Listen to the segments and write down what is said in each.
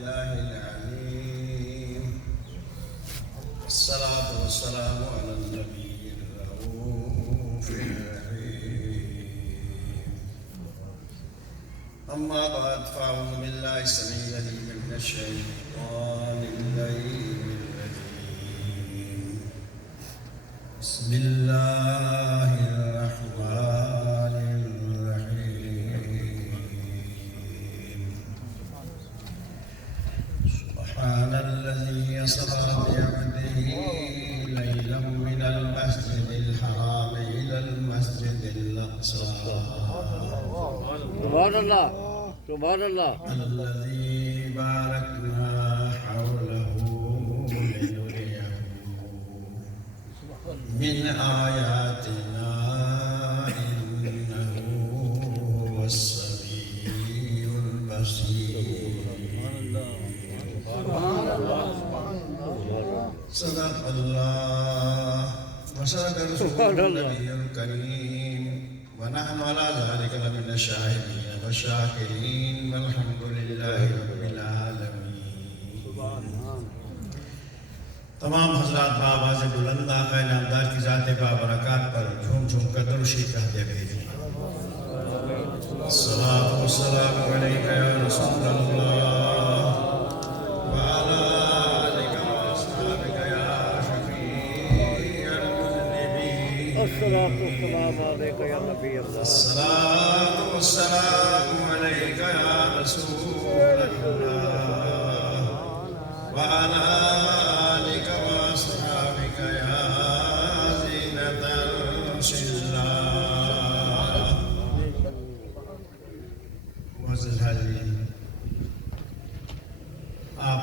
الله العليم الصلاة والسلام على النبي الرؤوف الرحيم أما بعد فأعوذ بالله السميع العليم من الشيطان اللعين الرجيم بسم الله الرحمن الرحيم سبحان الذي يسرى بعبده ليلا من المسجد الحرام إلى المسجد الأقصى سبحان الله سبحان الله الذي باركنا حوله لنريه من آياتنا إنه هو السميع البصير صدق الله وصدق رسوله النبي الكريم ونحن على ذلك لمن الشاهدين والشاكرين والحمد لله رب العالمين. تمام حضرات بآواز بلند آقا نامدار کی ذات بابرکات پر جھوم جھوم کر درود شریف کہتے بھیجیں. الصلاة والسلام علیک یا رسول اللہ وعلی آلک واصحابک یا شفیع المذنبین. الصلاة والسلام عليك يا نبي الله الصلاة والسلام علیک یا رسول اللہ وعلی آلک واصحابک یا زینت عرش اللہ. معزز حاضرین، آپ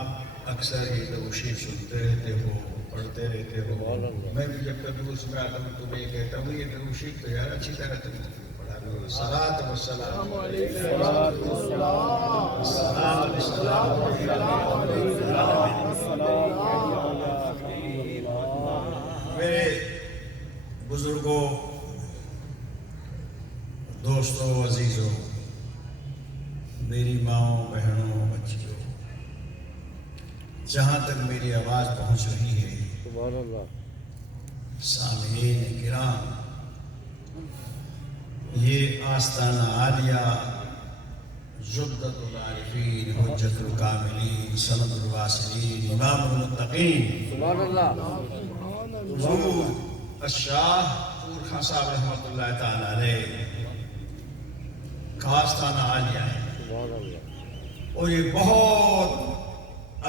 اکثر یہ توشیف سنتے رہتے ہو، پڑھتے رہتے ہو. میں بھی جب کبھی اس میں آتا ہوں تو میں یہ کہتا ہوں یہ توشیف تو یار اچھی طرح تم پڑھا لو. صلاۃ والسلام میرے بزرگوں، دوستوں، عزیزوں، میری ماؤں، بہنوں، بچیوں، جہاں تک میری آواز پہنچ رہی ہے، سبحان الله سامعین کرام، یہ آستانہ عالیہ زبدۃ العارفین، حجت الکاملین، سند الواصلین، امام المتقین سبحان الله حضور الشاہ پور خان صاحب رحمۃ اللہ تعالی علیہ کا آستانہ عالیہ ہے، سبحان الله اور یہ بہت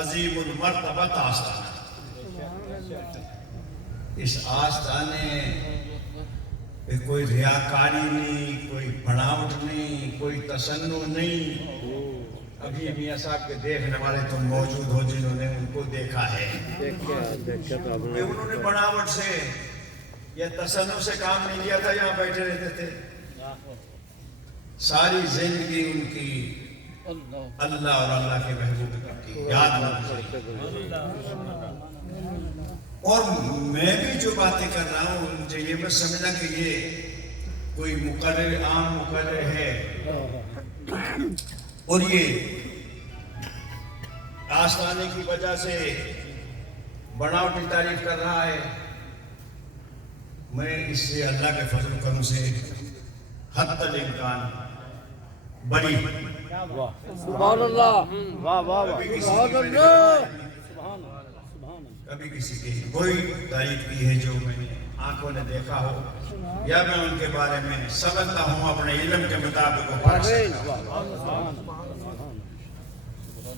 عظیم المرتبہ آستانہ ہے. اس آستانے پہ کوئی ریاکاری نہیں، کوئی بناوٹ نہیں، کوئی تصنع نہیں. ابھی میاں صاحب کے دیکھنے والے تو موجود ہو جنہوں نے ان کو دیکھا ہے دیکھا تو کہ انہوں نے بناوٹ سے یا تصنع سے کام نہیں لیا تھا، یہاں بیٹھے رہتے تھے. ساری زندگی ان کی اللہ اور اللہ کے محبوب کی یاد میں گزری. اور میں بھی جو باتیں کر رہا ہوں مجھے یہ مت سمجھنا کہ یہ کوئی مقرر، عام مقرر ہے اور یہ آستانے کی وجہ سے بناوٹی تعریف کر رہا ہے. میں اس سے اللہ کے فضل و کرم سے حد الامکان بری سبحان الله واہ واہ کبھی کسی سبحان کی میں نے الله کبھی کسی کی کوئی تعریف کی ہے جو میں نے آنکھوں نے دیکھا ہو یا میں ان کے بارے میں سمجھتا ہوں اپنے علم کے مطابق وہ پڑھ سکتا ہوں.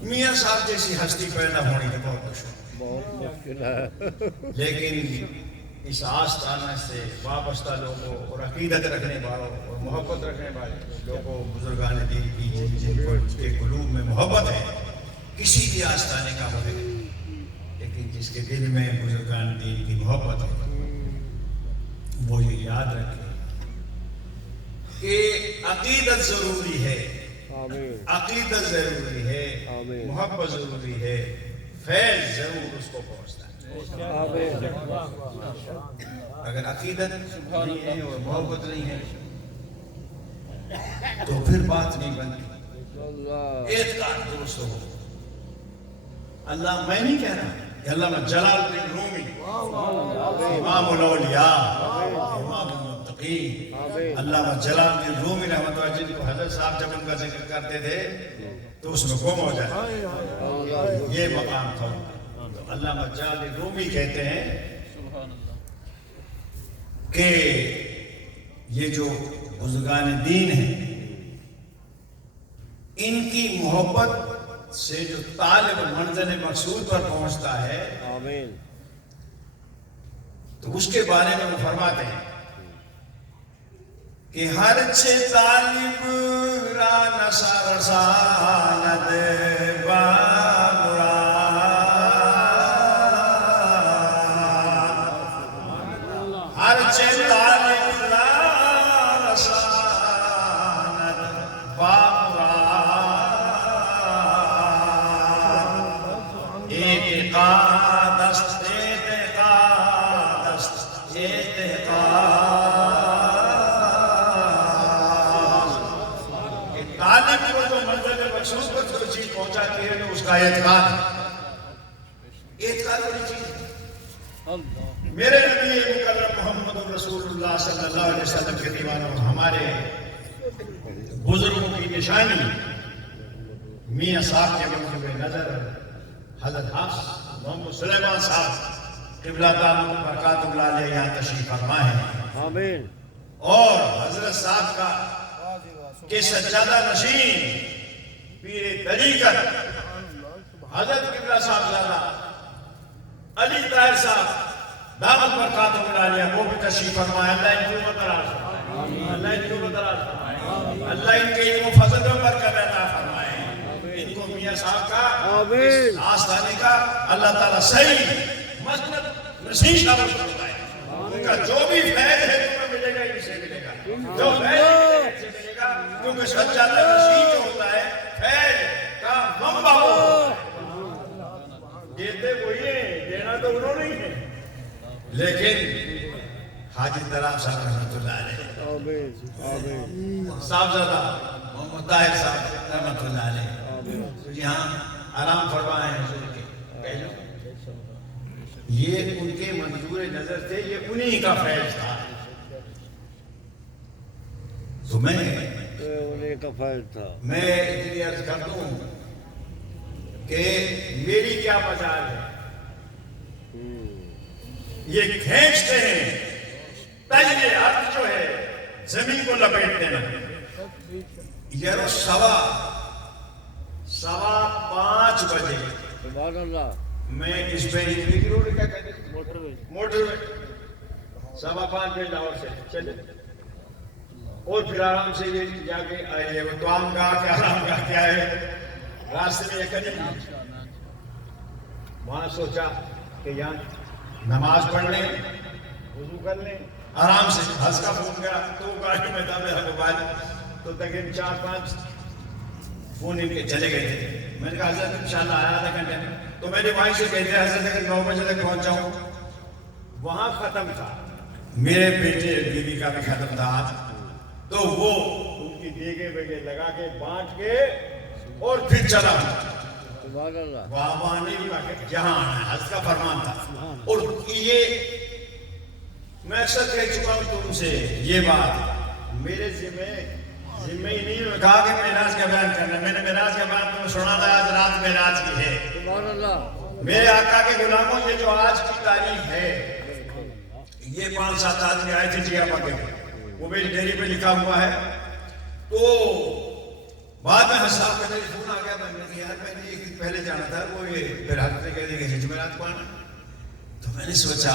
میاں صاحب جیسی ہستی پیدا ہونے کی بہت خوش ہوں، بہت مشکل ہے لیکن اس آستانہ سے وابستہ لوگوں اور عقیدت رکھنے والوں اور محبت رکھنے والے لوگوں، بزرگان دین کی جن کو کے قلوب میں محبت ہے، کسی بھی آستانے کا مدد نہیں، لیکن جس کے دل میں بزرگان دین کی محبت ہے وہ یہ یاد رکھے کہ عقیدت ضروری ہے، آمین عقیدت ضروری ہے، آمین محبت ضروری ہے، فیض ضرور اس کو پہنچتا ہے. آمین اگر عقیدت نہیں ہے اور محبت نہیں ہے تو پھر بات نہیں بنتی. اعتقاد درست ہو اللہ میں نہیں کہہ رہا کہ علامہ جلال الدین رومی امام الاولیاء امام المتقین علامہ جلال الدین رومی رحمۃ اللہ جن کو حضرت صاحب جب ان کا ذکر کرتے تھے تو اس میں گم ہو جائے، یہ مقام تھا۔ تو علامہ جلال الدین رومی کہتے ہیں کہ یہ جو بزرگان دین ہیں ان کی محبت سے جو طالب منزل مقصود پر پہنچتا ہے آمین تو اس کے بارے میں وہ فرماتے ہیں کہ ہر چھ طالب را نصر رساند بامراد ہر چھ طالب را رساند بامراد اعتقاد است اعتقاد است طالب کو جو منزل مقصود پر جو چیز پہنچاتی ہے تو اس کا اعتقاد بڑی چیز ہے۔ میرے نبی مکرم محمد رسول اللہ صلی اللہ علیہ وسلم کے دیوانوں ہمارے بزرگوں کی نشانی میاں صاحب کے منصوبے نظر حضرت حافظ محمد سلیمان صاحب قبلہ دامت برکاتہ اللہ علیہ یہاں تشریف فرما ہے آمین اور حضرت صاحب کا کہ سجادہ نشین پیر طریقت حضرت قبلہ صاحب زادہ علی طاہر صاحب دامت برکاتہ اللہ علیہ وہ بھی تشریف فرمائے۔ اللہ ان کی عمر دراز فرمائے، اللہ ان کی عمر دراز فرمائے، اللہ ان کے علم و فضل و برکت عطا فرمائے، ان کو میاں صاحب کا آمین آستانے کا اللہ تعالیٰ صحیح مسند نشین شامل کرتا ہے۔ ان کا جو بھی فیض ہے تمہیں ملے گا ان سے ملے گا، جو فیض ہے ان سے ملے گا، کیونکہ سجادہ نشین جو ہوتا ہے فیض کا منبع ہوتا ہے۔ دیتے وہی ہیں، دینا تو انہوں نے ہی ہے، لیکن حاجی طراب صاحب رحمۃ اللہ علیہ آمین آمین صاحبزادہ محمد طاہر صاحب رحمۃ اللہ علیہ تو یہاں آرام فرمائے ہیں حضور کے پہلو، یہ ان کے منظور نظر تھے، یہ انہی کا فیض تھا۔ تو میں انہیں کا فیض تھا۔ اتنی عرض کر دوں کہ میری کیا مجال ہے، یہ کھینچتے ہیں پہلے ارض جو ہے زمین کو لپیٹتے ہیں۔ یارو سوا 5 بجے سبحان اللہ میں اس پہ روڈ کیا کہتے ہیں موٹر وے 5:15 بجے لاہور سے چلے اور پھر آرام سے یہ جا کے آئے وہ توام گاہ کے آرام گاہ کیا ہے راستے میں ایک قدم وہاں سوچا کہ یہاں نماز پڑھ لیں وضو کر لیں آرام سے۔ ہنس کا فون گیا تو گاڑی میں تھا میرا موبائل تو تقریباً 4-5 فون ان کے چلے گئے تھے۔ میں نے کہا حضرت انشاءاللہ آیا آدھا گھنٹے میں، تو میں نے وہیں سے کہتے حضرت اگر 9 بجے تک پہنچ جاؤں، وہاں ختم تھا، میرے بیٹے بیوی کا بھی ختم تھا آج، تو وہ ان کی دیگے بیگے لگا کے بانٹ کے اور پھر چلا سبحان اللہ وہاں نہیں واقع جہاں آنا ہے، حضرت کا فرمان تھا۔ اور یہ میں اکثر کہہ چکا ہوں تم سے یہ بات، میرے ذمہ ہی نہیں ہے کہا کہ معراج کا بیان کرنا، میں نے معراج کا بیان تمہیں سنا تھا، آج رات معراج کی ہے۔ سبحان اللہ میرے آقا کے غلاموں یہ جو آج کی تاریخ ہے، یہ 5-7 آدمی آئے تھے جی آپا کے، وہ میری ڈیری پہ لکھا ہوا ہے۔ تو بعد میں حساب کا ٹیلیفون آ گیا، میں نے کہا یار میں نے ایک دن پہلے جانا تھا، وہ یہ پھر حضرت نے کہہ دیا کہ جمعرات کو آنا، تو میں نے سوچا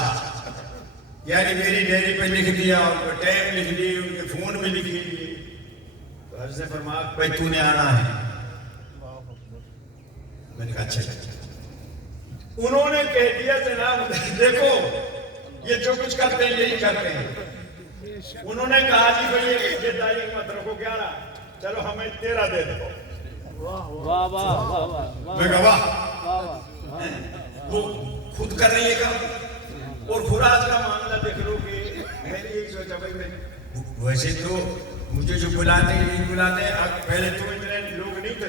یعنی میری ڈیری پہ لکھ دیا، ان کا ٹائم لکھ دی، ان کے فون بھی لکھ دیے، تو حضرت نے فرمایا بھائی تو نے آنا ہے۔ میں نے کہا اچھا، انہوں نے کہہ دیا جناب دیکھو یہ جو کچھ کرتے ہیں یہی کرتے ہیں۔ انہوں نے کہا جی بھائی یہ تاریخ مت رکھو 11، چلو ہمیں 13 دے دو۔ واہ واہ واہ واہ میں کہا واہ، واہ وہ خود کر رہی ہے کام۔ اور خراج کا معاملہ دیکھ لو کہ میں نے یہی سوچا بھائی میں ویسے تو مجھے جو بلاتے ہیں نہیں بلاتے ہیں، پہلے تو اتنے لوگ نہیں تھے،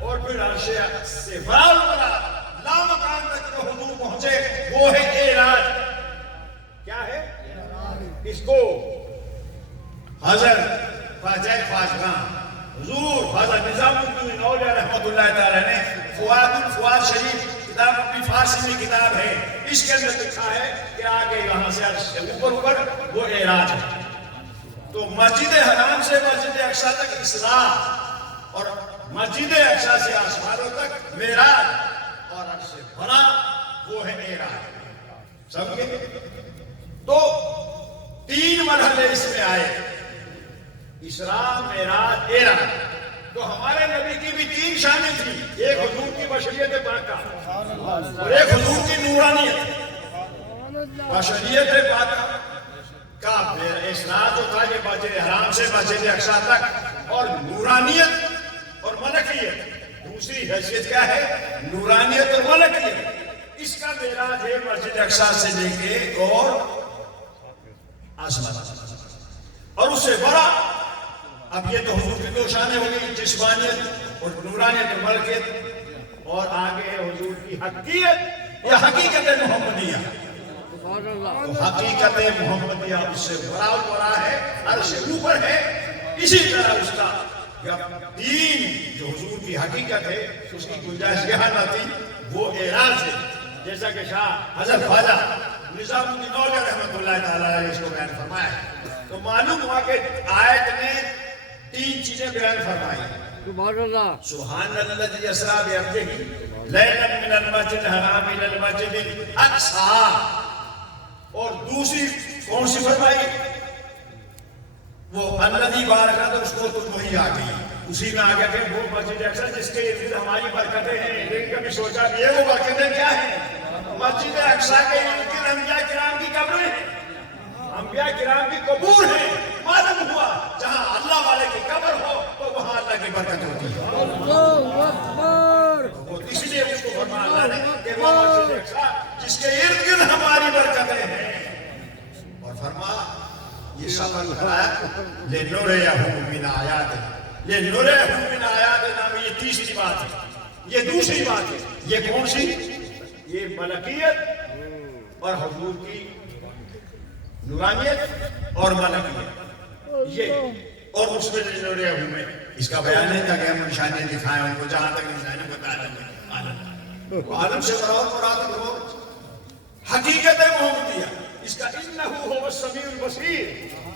اور پھر عرش سے برابر بڑا لامکان تک جو حضور پہنچے وہ ہے اعراج. کیا ہے اس کو حضرت خواجہ خواجگاں حضور خواجہ نظام الدین اولیاء رحمۃ اللہ تعالی نے فؤاد الفؤاد شریف کتاب اپنی فارسی میں کتاب ہے, اس کے اندر لکھا ہے کہ آگے یہاں سے عرش سے اوپر وہ اعراج ہے. تو مسجد حرام سے مسجد اقصی تک اسراء اور مسجد اقصی سے آسمانوں تک معراج اور عرش سے بڑا وہ ہے اعراج. سمجھے؟ تو 3 مرحلے اس میں آئے, اسراء معراج اعراج. تو ہمارے نبی کی بھی 3 شانیں تھیں, ایک حضور کی بشریت پاکہ اور ایک حضور کی نورانیت. بشریت پاکہ کا اسراء جو تھا یہ مسجد حرام سے مسجد اقصی تک, اور نورانیت اور ملکیت دوسری حیثیت کیا ہے, نورانیت اور ملکیت. اس کا معراج ہے مسجد اقصی سے لے کے اور آسمان, اور اس سے بڑا اب یہ تو حضور کی 2 شانیں ہو گئی, جسمانیت اور نورانیت اور ملکیت, اور آگے ہے حضور کی حقیقت یا حقیقت محمدیہ. تو حقیقت محمدیہ اس سے بڑا ہے, عرش سے اوپر ہے. اسی طرح اس کا دین جو حضور کی حقیقت ہے اس کی گنجائش یہاں نہ تھی, وہ اعراج ہے. جیسا کہ شاہ حضرت خواجہ نظام الدین اولیاء رحمۃ اللہ تعالیٰ نے اس کو بیان فرمایا. تو معلوم ہوا کہ آیت نے 3 چیزیں بیان فرمائی. سبحان اللہ, سبحان الذی اسریٰ بعبدہ لیلا من المسجد الحرام الی المسجد الاقصی, اور دوسری کون سی فرمائی, وہ الذی بارکنا, تو اس کو تو وہی آ گئی, اسی میں آگے کہ وہ مسجد اقصی جس کے ارد ہماری برکتیں ہیں. لیکن کبھی سوچا کہ یہ وہ برکتیں کیا ہیں؟ مسجد اقصی کے ارد انبیاء کرام کی قبریں ہیں, انبیاء کرام کی قبور ہیں. معلوم ہوا جہاں اللہ والے کی قبر ہو تو وہاں اللہ کی برکت ہوتی ہے. اللہ اکبر. وہ اس لیے اس کو فرمایا اللہ نے کہ وہ مسجد اقصی جس کے ارد گرد ہماری برکتیں ہیں, اور فرمایا یہ سفر کرایا لنریہ من آیاتنا, لنریہ من آیاتنا میں یہ تیسری بات ہے. یہ دوسری بات ہے, یہ کون سی, یہ ملکیت اور حضور کی نورانیت اور ملکیت, یہ اور اس میں لنریہ میں اس کا بیان ہے تاکہ ہم نشانیاں دکھائیں ان کو, جہاں تک نشانیاں بتا دیں. عالم سے برابر مراد کرو حقیقت محمدیہ, اس کا انہو هو السمیع البصیر.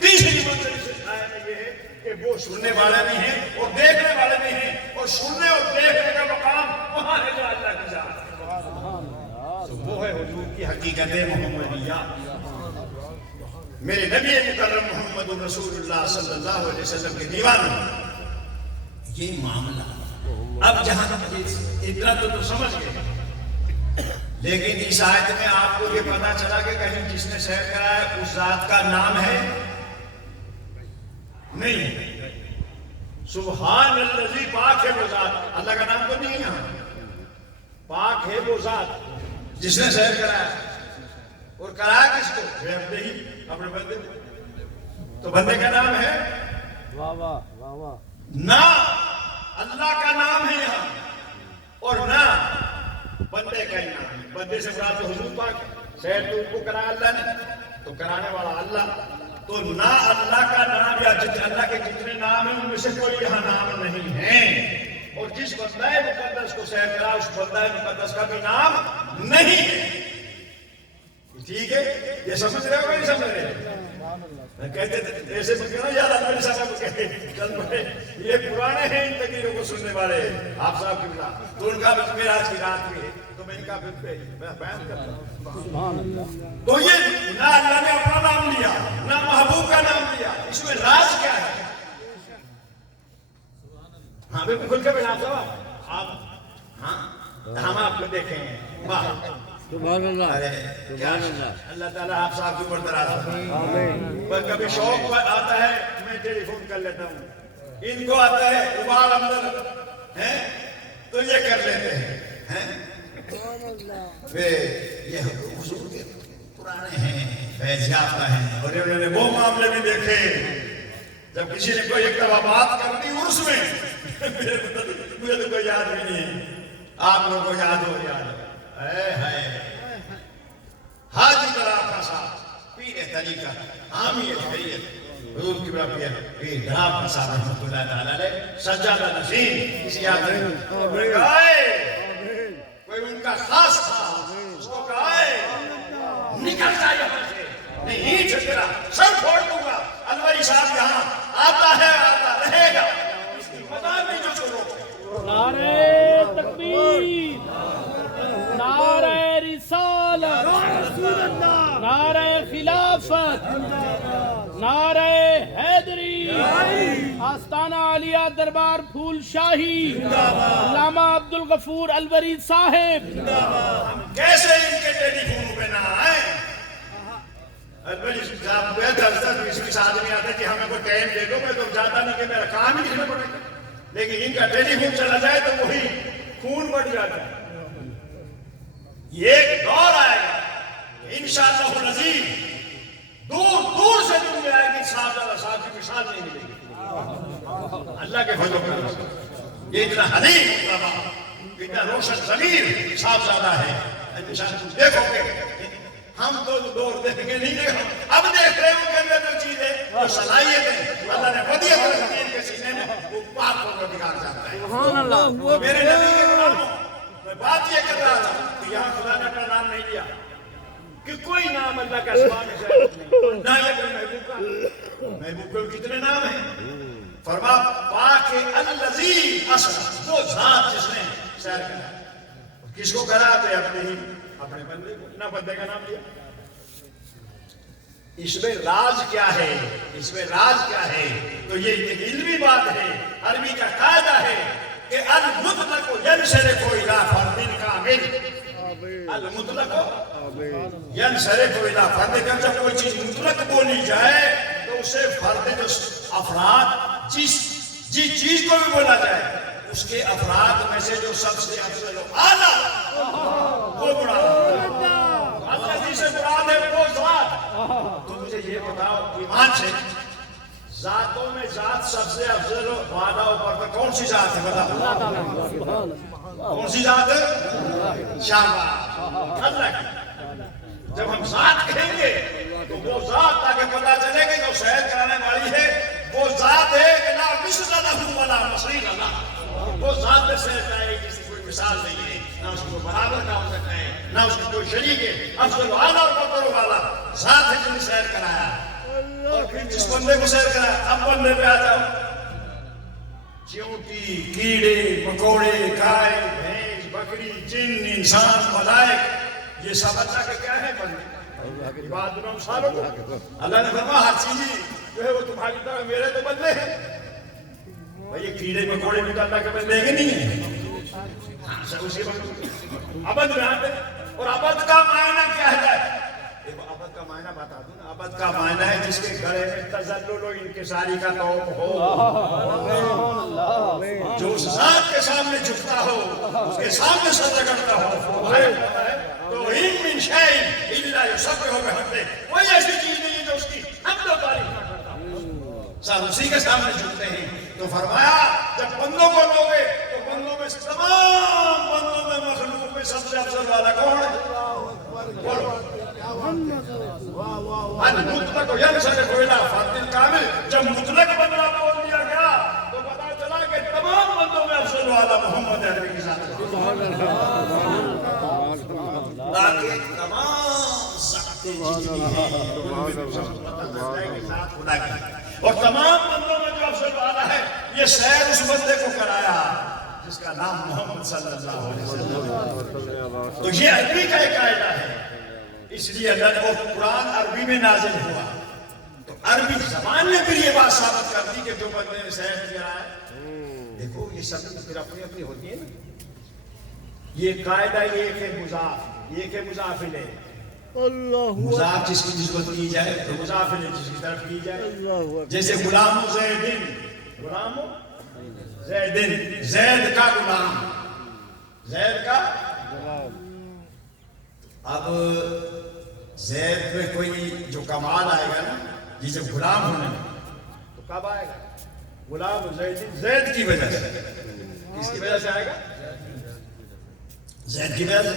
تیسری منزل سے آیا یہ ہے کہ وہ سننے والے بھی ہیں اور دیکھنے والے بھی ہیں, اور سننے اور دیکھنے کا مقام وہاں ہے جو اللہ کی ذات ہے. تو وہ ہے حضور کی حقیقت محمدیہ. میرے نبی مکرم محمد رسول اللہ صلی اللہ علیہ وسلم کے دیوانوں یہ معاملہ. اب جہاں اتنا تو سمجھ گئے, لیکن اس آیت میں آپ کو یہ پتا چلا کہ کہیں جس نے سیر کرایا اس ذات کا نام ہے نہیں. سبحان الذی, پاک ہے وہ ذات, اللہ کا نام تو نہیں ہے یہاں, پاک ہے وہ ذات جس نے سیر کرایا. اور کرایا کس کو, ہی اپنے بندے. تو بندے کا نام ہے واہ واہ واہ واہ, نہ اللہ کا نام ہے یہاں, اور نہ بندے کا ہی نام ہے. بندے سے مراد تو حضور پاک ہے, سیر تو ان کو کرایا اللہ نے, تو کرانے والا اللہ. تو نہ اللہ کا نام یا اللہ کے جتنے نام ہیں ان میں سے کوئی یہاں نام نہیں ہے. اور جس بندہ مقدس کو سیر کرا اس بندہ مقدس کا بھی نام نہیں ہے. ٹھیک ہے, یہ سمجھ رہے ہو نہیں سمجھ رہے؟ کہتے تھے ایسے کہنا یاد آدمی صاحب کہتے چل پڑے یہ پرانے ہیں ان تقریروں کو سننے والے آپ صاحب کی بلا, تو ان کا میراج کی رات میں ہے, تو میں ان کا بیان کرتا ہوں. تو یہ نہ اللہ نے اپنا نام لیا نہ محبوب کا نام لیا, اس میں راز کیا ہے؟ ہاں بالکل کھل کے بیان صاحب آپ, ہاں ہم آپ کو دیکھیں گے. واہ سبحان اللہ, سبحان اللہ. اللہ تعالیٰ آپ صاحب کے اوپر دراز فرمائے. آمین. پر کبھی شوق آتا ہے میں ٹیلی فون کر لیتا ہوں, ان کو آتا ہے ابال اندر ہیں تو یہ کر لیتے ہیں. یہ حضور کے پرانے ہیں, فیض یافتہ ہیں, اور انہوں نے وہ معاملے بھی دیکھے جب کسی نے کوئی ایک دفعہ بات کر دی عرس میں, میرے مطلب مجھے تو کوئی یاد بھی نہیں ہے، آپ لوگوں کو یاد ہو اے حاجی گلاب صاحب پیر طریقہ حامی شریعت حضور قبلہ پیر گلاب صاحب رحمۃ اللہ تعالیٰ علیہ سجادہ نشین کسی آدمی کوئی ان کا خاص تھا، اس کو کہا نکل جا یہاں سے، نہیں چھکرا سر پھوڑ دوں گا، انوری صاحب یہاں آتا ہے آتا رہے گا، اس کی مدار نہیں جو چھوڑو۔ نعرہ تکبیر، نعرہ رسالت، نعرہ خلافت، نعرہ حیدری، آستانہ عالیہ دربار پھول شاہی، علامہ عبدالغفور الوری صاحب۔ کیسے ان کے ٹیلی فون پہ نہ آئے؟ الوری صاحب کو اس آدمی آتے کہ ہمیں کوئی ٹائم دے دو، میں تو جاتا نہیں کہ میرا کام ہی لکھنا پڑے گا، لیکن ان کا ٹیلی فون چلا جائے تو وہی خون بڑھ جاتا ہے۔ یہ ایک دور آئے گا انشاءاللہ العظیم دور دور سے دنیا آئے گی، صاحب کی مثال نہیں ملے گی اللہ کے فضل و کرم سے۔ یہ اتنا حلیم علماء، اتنا روشن ضمیر صاحبزادہ ہے، انشاءاللہ تم دیکھو گے ہم تو دور دیکھیں گے نہیں دیکھو، اب دیکھ رہے ہوں کہ اندر جو چیزیں جو صلاحیتیں اللہ نے ودیعت رکھ دی ان کے سینے میں، وہ پاک کو دکھا جاتا ہے۔ میرے نبی کے غلاموں، میں بات یہ کر رہا تھا کہ یہاں خدا نے اپنا نام نہیں لیا کہ کوئی نام اللہ کا اسماء میں سے نہیں، نہ یہ کوئی محبوب کا، محبوب کے کتنے نام ہیں؟ فرما پاک الذی اسرا، وہ ذات جس نے سیر کرا، کس کو کرا؟ تو اپنے بندے کو، نہ بندے کا نام لیا۔ اس میں راز کیا ہے؟ اس میں راز کیا ہے؟ تو یہ ایک علمی بات ہے، عربی کا قاعدہ ہے کہ المطلق ینصرف الی فرد کامل، المطلق ینصرف الی فرد کامل، جب کوئی چیز مطلق بولی جائے تو اسے فرد جو افراد جس چیز کو بھی بولا جائے اس کے افراد میں سے جو سب سے افضل و اعلیٰ وہ مراد، اللہ جی سے مراد ہے وہ ذات۔ تو مجھے یہ بتاؤ ایمان سے، ذاتوں میں ذات سب سے افضل و اعلیٰ اوپر کون سی ذات ہے؟ بتاؤ کون سی ذات ہے؟ شاباش، اللہ کی۔ جب ہم ذات کہیں گے تو وہ ذات تاکہ پتہ چلے کہ جو سیر کرانے والی ہے وہ ذات ہے کہ لا مثل لہ ولا نظیر لہ، وہ ذات میں سیر کرائے جس کی کوئی مثال نہیں ہے، نہ اس کو برابر کا ہو سکتا ہے، نہ اس کی کوئی شریک ہے، افضل اعلیٰ اور برتر والا ذات ہے جس نے سیر کرایا۔ اور پھر جس بندے کو سیر کرایا، اب بندے پہ آ جاؤ، چیونٹی، کیڑے مکوڑے، گائے بھینس بکری جن انسان ملائک، یہ سب اللہ کے کیا ہے؟ بندے عباد الامثال کو اللہ نے فرمایا ہر چیز جو ہے وہ تمہاری طرح میرے تو بندے ہیں۔ بھائی یہ کیڑے مکوڑے بھی تو اللہ کے بندے ہیں کہ نہیں ہیں؟ سب اسی بندے عبد میں آتے۔ اور عبد کا معنی کیا ہے؟ عبد کا معنی بتا دوں نا، عبد کا معنی ہے جس کے گلے میں تذلل و انکساری کا قوم ہو، جو اس ذات کے سامنے جھکتا ہو، اس کے سامنے سر رگڑتا ہو۔ تو ان من شیء الا یسبح بحمدہ، کوئی ایسی چیز نہیں ہے جو اس کی حمد و تعریف نہ کرتا ہو، سب اسی کے سامنے جھکتے ہیں۔ تو فرمایا جب بندوں کو لوگے تو بندوں میں تمام بندوں میں مخلوق میں سب سے افضل والا کون ہے؟ المطلق ینصرف الی فرد کامل، جب مطلق بندہ بول دیا گیا تو پتا چلا کہ تمام بندوں میں افضل والا محمد عربی کی ذات ہے، تاکہ تمام ذاتیں جتنی ہیں اور تمام بندوں میں جو افضل والا ہے، یہ سیر اس بندے کو کرایا جس کا نام محمد صلی اللہ علیہ وسلم۔ تو یہ عربی کا ایک قاعدہ ہے، اس لیے اللہ نے وہ قرآن عربی میں نازل ہوا تو عربی زبان نے پھر یہ بات ثابت کر دی کہ جو بندے نے سیر کیا ہے، دیکھو یہ سب پھر اپنی اپنی ہوتی ہے نا۔ یہ قاعدہ ایک ہے مضاف، ایک ہے مضاف الیہ، مضاف جس کی نسبت کی جائے تو مضاف الیہ جس کی طرف کی جائے، جیسے غلام زیدن، غلام زیدن، زید کا غلام، زید کا اب زید میں کوئی جو کمال آئے گا نا جسے غلام ہونے میں تو کب آئے گا؟ غلام زید کی وجہ سے اس کی وجہ سے آئے گا، زید کی وجہ سے۔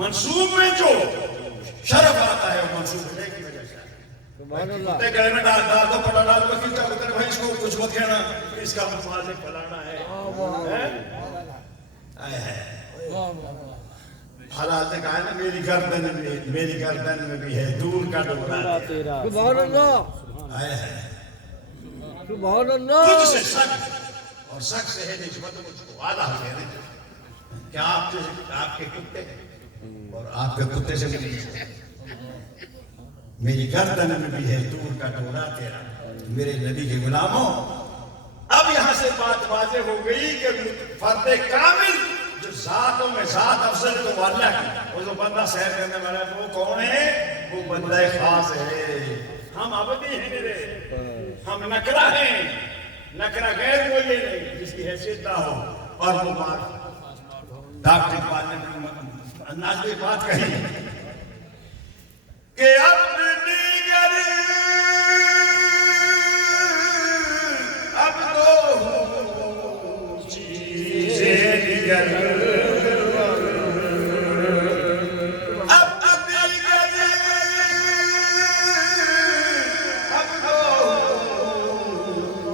منصوب میں جو شرف آتا ہے وہ منصوب میں کی وجہ سے آئے گا۔ سبحان اللہ، کتے گلے میں ڈال دو پڑا ڈال دو کتا کتر بھائی اس کو کچھ مت کہنا، اس کا مفاظت پلانا ہے۔ حالات نے کہا ہے نا میری گردن میں بھی ہے دور کا ڈورا تیرا۔ سبحان اللہ، سبحان اللہ، خود سے شک اور شک سے ہے نسبت مجھ کو آدھا ہے کیا آپ کے کتے اور آپ کے کتے سے ملی میری گردن میں بھی ہے دور کا ڈورا تیرا۔ میرے نبی کے غلاموں، اب یہاں سے بات واضح ہو گئی کہ فرد کامل جو ذاتوں میں ذات افضل ہے تو اللہ کی، وہ جو بندہ سیر کرنے والا ہے وہ کون ہے؟ وہ بندہ خاص ہے۔ ہم ابدی ہیں میرے، ہم نکرہ ہیں، نکرہ غیر کوئی نہیں جس کی حیثیت نہ ہو۔ اور وہ بات ڈاکٹر اقبال نے انداز میں بات کہی کہ اپنی گر اب تو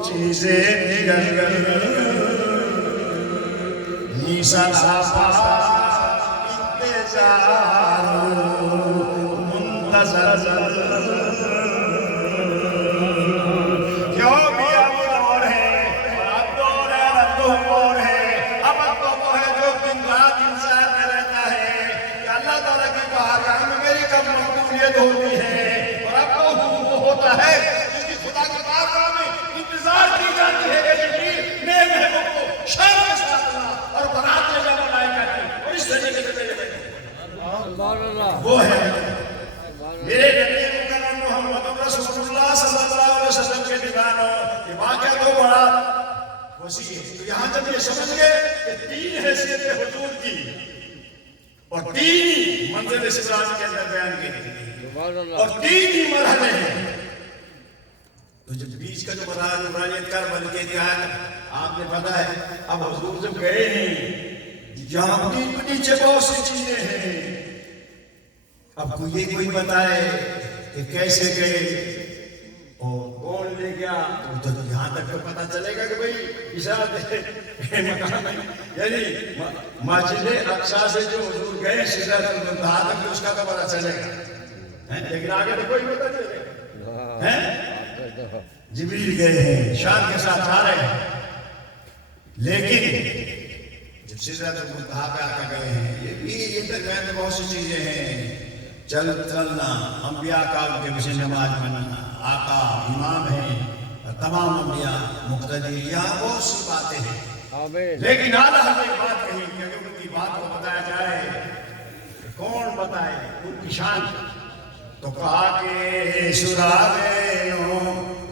چیزیں دیگر نیسان آپا انتظار منتظر کیوں بھی اب دور ہے اور اب دور ہے اور اب دور ہے۔ اب تو وہ ہے جو دن رات انسان میں رہتا ہے کہ اللہ تعالیٰ کی بارگاہ میں میری کب مقبولیت ہوتی ہے، اور اب تو وہ ہوتا ہے جس کی خدا کی بارگاہ میں انتظار کی جاتی ہے کہ جبریل نئے محبوب کو شان کے ساتھ اللہ اور برات لے جانا لائے کرتی اور اس طریقے سے میرے سبحان اللہ، وہ ہے میرے نبی مکرم محمد رسول اللہ صلی اللہ علیہ وسلم کے دیدانوں۔ یہ واقعہ تو بڑا وسیع ہے۔ تو یہاں جب یہ سمجھ گئے کہ تین حیثیتیں حضور کی اور تین ہی منزل اسلام کے اندر بیان کی گئی سبحان اللہ، اور تین ہی مرحلے ہیں، تو جب بیچ کا جو مرحلہ عمرانیت کر بن کے دیا ہے آپ نے پتا ہے اب حضور جب گئے ہیں جہاں نیچے بہت سی چیزیں ہیں، اب کوئی بتائے کہ کیسے گئے اور کون لے گیا، تو یہاں تک تو پتا چلے گا کہ بھئی اشارہ مقام ہے، یعنی مسجد اقصی سے جو حضور گئے سدرۃ المنتہا تک اس کا تو پتا چلے گا، لیکن آگے تو کوئی پتا چلے گا۔ جبریل گئے ہیں شان کے ساتھ آ رہے ہیں، لیکن جب سدرۃ المنتہا پہ آ کے گئے ہیں یہ درمیان میں بہت سی چیزیں ہیں، چلنا، انبیاء کا کے پیچھے نماز پڑھنا، آقا امام ہیں اور تمام انبیاء مقتدی، یہاں بہت سی باتیں ہیں، آمین، لیکن اعلیٰ حضرت ایک بات کہی کہ اگر ان کی بات کو بتایا جائے کہ کون بتائے ان کی شان، تو کہا کہ سراغ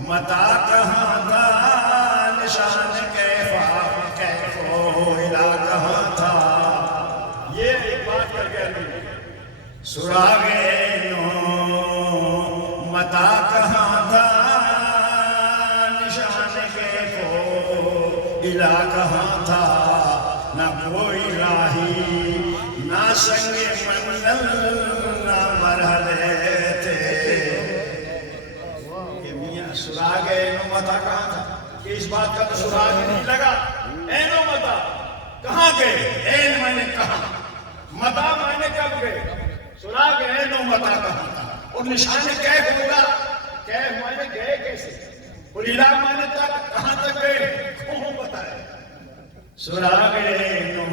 متا کہاں تھا نشان کیفو الہ کہاں تھا، یہ ایک بات کر کے سراغ متا کہاں تھا نشان کیفو الہ کہاں تھا، نہ کوئی راہی نہ سنگ منزل نہ مرحلے تھے۔ کہ میاں سراغ متا کہاں تھا، کہ اس بات کا تو سراغ نہیں لگا، اینو متا کہاں گئے، این میں نے کہاں، متا میں نے کب گئے، سراغ اینو متا کہاں تھا، اور نشان کیف ہوگا، کیف میں نے گئے کیسے، اور الہ میں نے تک کہاں تک گئے، کون بتائے۔ سراغ اینو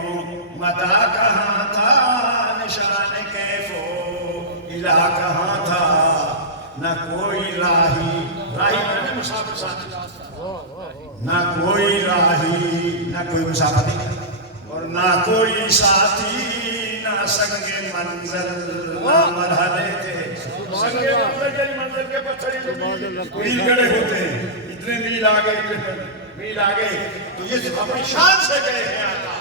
متا کہاں تھا نشان کیفو الہ کہاں تھا، نہ کوئی راہی میں نے مسافر ساتھی، نہ کوئی راہی نہ کوئی مسافر اور نہ کوئی ساتھی نہ سنگ منزل نہ مرحلے تھے۔ سنگ منزل کے پتھر میل گڑے ہوتے ہیں، اتنے میل آگے میل آگے، تو یہ جب اپنی شان سے گئے ہیں آقا،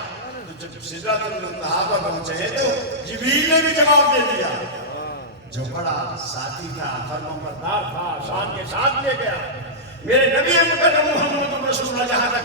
تو جب سدرۃ المنتہا پر پہنچے تو جبریل نے بھی جواب دے دیا، جو بڑا ساتھی تھا، فرمانبردار تھا، شان کے ساتھ لے گیا۔ میرے نبی مکرم محمد رسول اللہ جہاں تک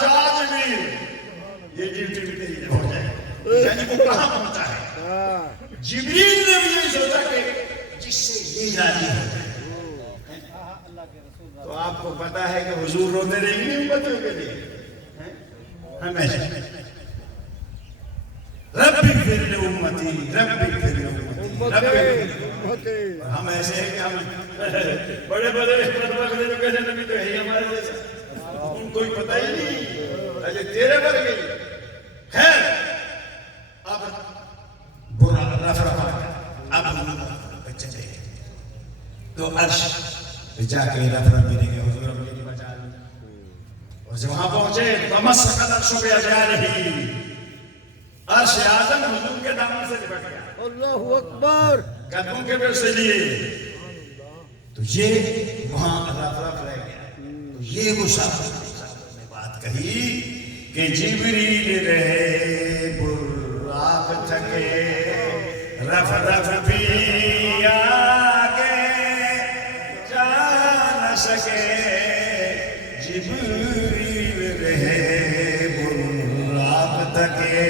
جا جبریل یہ ڈیوٹی بھی تیری ہو جائے، یعنی وہ کہاں پہنچا ہے؟ جبریل نے بھی یہ سوچا کہ جس سے یہ راضی ہو جائے۔ تو آپ کو پتا ہے کہ حضور روتے رہیں گے امتوں کے لیے ہمیشہ، رب اغفر لامتی رب اغفر لامتی۔ ہم ایسے ہیں کہ ہم بڑے بڑے جو کہتے ہیں نبی تو ہے ہی ہمارے جیسا، ان کو ہی پتہ ہی نہیں، اجے تیرے بر گئی۔ خیر اب برا رفرفا اب چلے تو عرش جا کے رفرف ملے گے، حضور میری بچا لی۔ اور جب وہاں پہنچے فمسک العرش بأجنحته، عرش اعظم حضور کے دامن سے لپٹ گیا، اللہ اکبر، قدموں کے پہ اسے لیے، تو یہ وہاں رفرف رہ گیا۔ تو یہ وہ صاحب نے بات کہی کہ جبریل رہے براق تھکے، رف رف بھی آگے جا نہ سکے، جبریل رہے براق تھکے،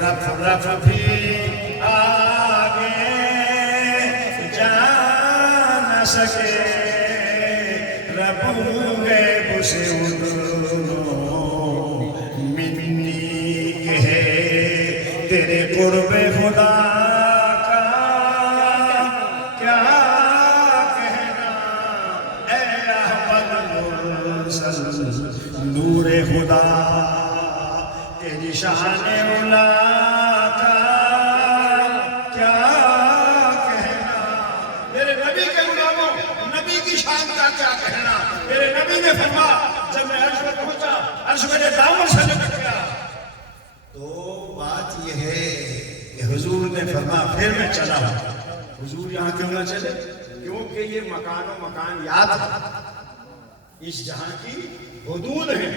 رف رف بھی آگے جا نہ سکے، رب غیب سے تیرے قرب خدا کا کیا کہنا، اے احمد مرسل نور خدا، تیری شان اولا کا کیا کہنا، میرے نبی کے غلاموں نبی کی شان کا کیا کہنا۔ میرے نبی نے فرمایا جب میں عرش پر پہنچا، عرش میرے دامن سے لپٹ گیا۔ تو بات یہ ہے کہ حضور نے فرمایا پھر میں چلا ہوں۔ حضور یہاں کیوں نہ چلے؟ کیونکہ یہ مکان و مکان یاد ہے، اس جہاں کی حدود ہیں،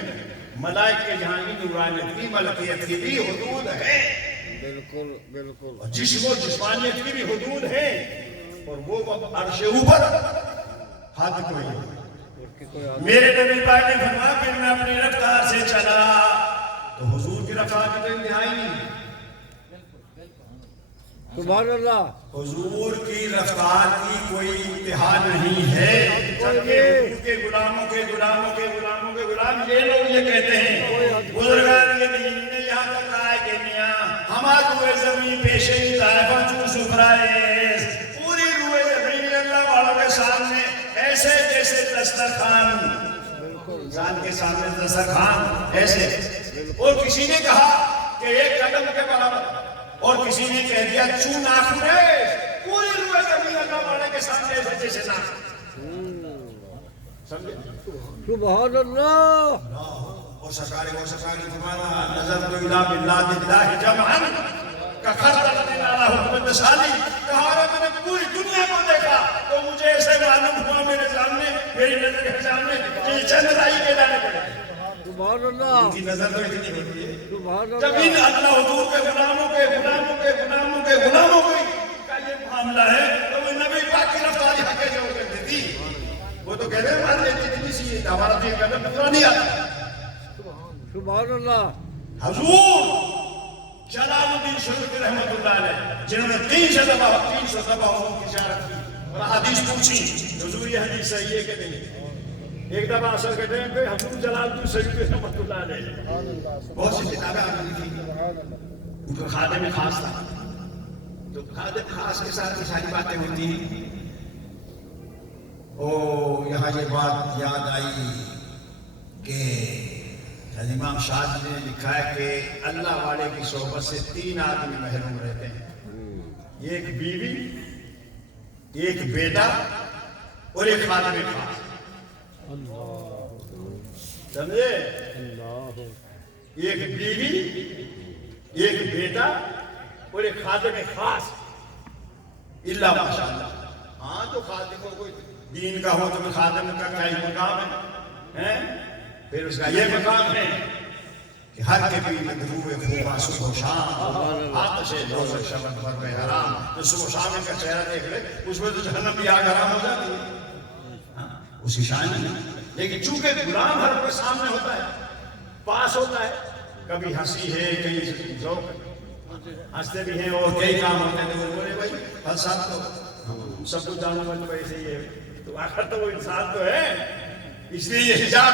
ملائک کے جہاں کی نورانیت کی ملکیت کی بھی حدود ہے، بالکل بالکل، اور جسم و جسمانیت کی بھی حدود ہیں، اور وہ عرش اوپر حد کوئی نہیں۔ میرے نبی پاک نے فرمایا پھر میں اپنی رفتار سے چلا، تو حضور کی رفتار کی تو انتہائی نہیں، سبحان اللہ، حضور کی رفتار کی کوئی انتہا نہیں ہے۔ حضور کے غلاموں کے غلاموں کے غلاموں کے غلام یہ لوگ یہ کہتے ہیں، بزرگان کے دین نے یہاں تک کہا ہے کہ میاں ہما روئے زمین پیشے طائفہ چون سفرائے، پوری روئے زمین اللہ والوں کے سامنے ایسے جیسے دسترخوان، انسان کے سامنے دسترخوان ایسے، اور کسی نے کہا کہ ایک قدم کے برابر، اور کسی نے کہہ دیا چون ناخن ہے، پوری روئے زمین اللہ والے کے سامنے ایسے جیسے ناخن۔ سمجھے؟ سبحان اللہ، اور سرکار فرمانا نظر تو الہ باللہ باللہ جمعن کا خردل من علی حکمت سالی، کہا رہا میں نے پوری دنیا کو دیکھا تو مجھے ایسے معلوم ہوا میرے سامنے، میری نظر کے سامنے کہ یہ چند رائی کے لانے پڑے۔ سبحان اللہ، ان کی نظر تو اتنی ہوتی ہے سبحان جب اللہ، ان اللہ حضور کے غلاموں کے غلاموں کے غلاموں کے غلاموں کا یہ معاملہ ہے تو وہ نبی پاک کی رفتار یہاں کیسے ہو کر دیتی؟ وہ تو کہہ رہے ہیں مان لیتی اتنی سی ہے، ہمارا تو یہ قدم پورا نہیں آتا۔ سبحان اللہ، حضور جلال الدین سیوطی رحمۃ اللہ علیہ جنہوں نے 300 دفعہ حضور کی زیارت کی اور حدیث پوچھی، حضور یہ حدیث صحیح ہے کہ نہیں؟ ایک دفعہ اثر کے ٹائم پہ حضور جلال الدین سیوطی رحمۃ اللہ علیہ بہت سی کتابیں آپ نے لکھی، ان کا خادم خاص تھا، تو خادم خاص کے ساتھ یہ ساری باتیں ہوتی ہیں۔ یہاں یہ بات یاد آئی کہ امام شاذلی نے لکھا ہے کہ اللہ والے کی صحبت سے 3 آدمی محروم رہتے ہیں، ایک بیوی، ایک بیٹا اور ایک خادم خاص۔ سمجھے؟ ایک بیوی، ایک بیٹا اور ایک خادم خاص، اللہ ماشاءاللہ۔ ہاں تو خادم کو کوئی دین کا ہو تو خادم کا کیا ہی مقام ہے، پھر اس کا یہ مقام ہے کہ ہر کے بھی مدروع خوبا صبح و شام آتش دوزخ شبن پر میں حرام، تو صبح و شام کا چہرہ دیکھ لے اس میں تو جہنم بھی آگ حرام ہو جاتی ہے، اسی شان ہے۔ لیکن چونکہ غلام ہر وقت سامنے ہوتا ہے، پاس ہوتا ہے، کبھی ہنسی ہے، کئی ذوق ہنستے بھی ہیں اور کئی کام ہوتے ہیں، تو وہ بولے بھائی ہر صاحب تو سب کچھ جانوں گا تو ایسے ہی ہے، تو آخر تو وہ انسان تو ہے، اس لیے یہ حجاب